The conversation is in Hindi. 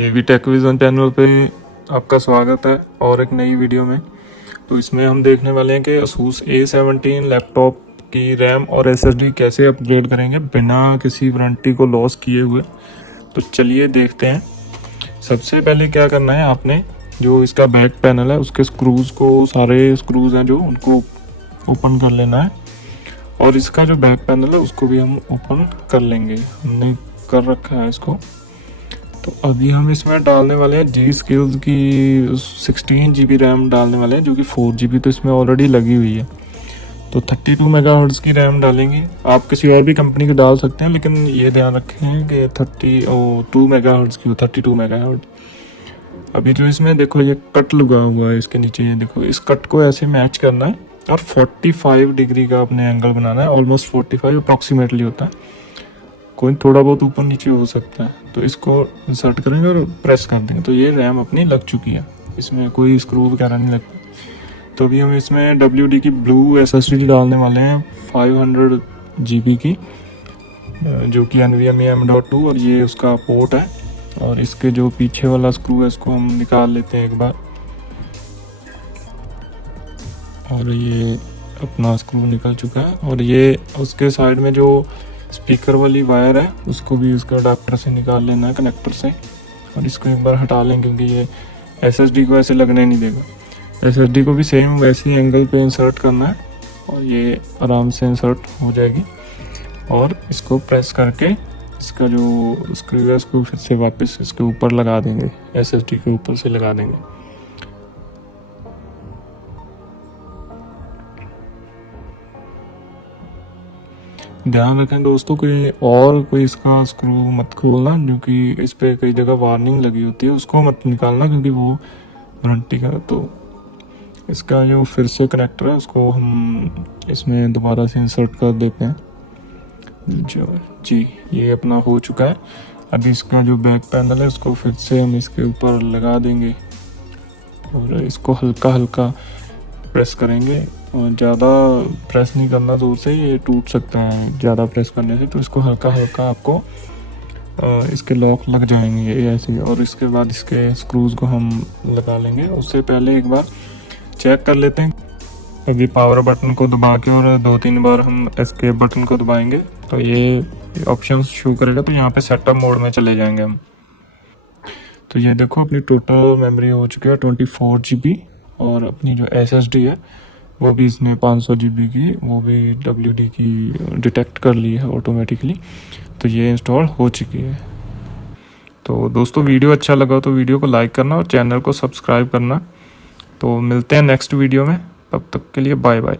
वी टेकविजन चैनल पे आपका स्वागत है और एक नई वीडियो में। तो इसमें हम देखने वाले हैं कि Asus A17 लैपटॉप की रैम और SSD कैसे अपग्रेड करेंगे बिना किसी वारंटी को लॉस किए हुए। तो चलिए देखते हैं। सबसे पहले क्या करना है, आपने जो इसका बैक पैनल है उसके स्क्रूज़ को, सारे स्क्रूज़ हैं जो, उनको ओपन कर लेना है और इसका जो बैक पैनल है उसको भी हम ओपन कर लेंगे। हमने कर रखा है इसको। तो अभी हम इसमें डालने वाले हैं G-Skills की 16 GB रैम डालने वाले हैं, जो कि 4 GB तो इसमें ऑलरेडी लगी हुई है। तो 32 मेगाहर्ट्ज की रैम डालेंगे। आप किसी और भी कंपनी की डाल सकते हैं, लेकिन ये ध्यान रखें कि 32 मेगाहर्ट्ज की हो, 32 मेगाहर्ट्ज। अभी जो इसमें देखो ये कट लगा हुआ है इसके नीचे, ये देखो, इस कट को ऐसे मैच करना है और 45 डिग्री का अपने एंगल बनाना है। ऑलमोस्ट 45 अप्रॉक्सीमेटली होता है, कोई थोड़ा बहुत ऊपर नीचे हो सकता है। तो इसको इंसर्ट करेंगे और प्रेस कर देंगे तो ये रैम अपनी लग चुकी है, इसमें कोई स्क्रू वगैरह नहीं लगता। तो अभी हम इसमें WD की ब्लू SSD डालने वाले हैं 500 GB की, जो कि NVMe M.2 और ये उसका पोर्ट है। और इसके जो पीछे वाला स्क्रू है इसको हम निकाल लेते हैं एक बार। और ये अपना स्क्रू निकल चुका है। और ये उसके साइड में जो स्पीकर वाली वायर है उसको भी उसका अडाप्टर से निकाल लेना है, कनेक्टर से। और इसको एक बार हटा लें क्योंकि ये SSD को ऐसे लगने नहीं देगा। SSD को भी सेम वैसे ही एंगल पे इंसर्ट करना है और ये आराम से इंसर्ट हो जाएगी। और इसको प्रेस करके इसका जो स्क्रू है उसको फिर से वापस इसके ऊपर लगा देंगे, SSD के ऊपर से लगा देंगे। ध्यान रखें दोस्तों कि और कोई इसका स्क्रू मत खोलना, क्योंकि इस पे कई जगह वार्निंग लगी होती है, उसको मत निकालना क्योंकि वो वारंटी का। तो इसका जो फिर से कनेक्टर है उसको हम इसमें दोबारा से इंसर्ट कर देते हैं। जी ये अपना हो चुका है। अभी इसका जो बैक पैनल है उसको फिर से हम इसके ऊपर लगा देंगे और इसको हल्का हल्का प्रेस करेंगे। और ज़्यादा प्रेस नहीं करना जोर से, ये टूट सकता है ज़्यादा प्रेस करने से। तो इसको हल्का हल्का आपको इसके लॉक लग जाएंगे ऐसे। और इसके बाद इसके स्क्रूज़ को हम लगा लेंगे। उससे पहले एक बार चेक कर लेते हैं। अभी पावर बटन को दबा के और 2-3 बार हम एस्केप बटन को दबाएंगे तो ये ऑप्शन शो करेगा। तो यहाँ पे सेटअप मोड में चले जाएंगे हम। तो ये देखो अपनी टोटल मेमोरी हो चुकी है 24 GB। और अपनी जो SSD है वो भी इसने 500 GB की, वो भी WD की डिटेक्ट कर ली है ऑटोमेटिकली। तो ये इंस्टॉल हो चुकी है। तो दोस्तों वीडियो अच्छा लगा तो वीडियो को लाइक करना और चैनल को सब्सक्राइब करना। तो मिलते हैं नेक्स्ट वीडियो में, तब तक के लिए बाय बाय।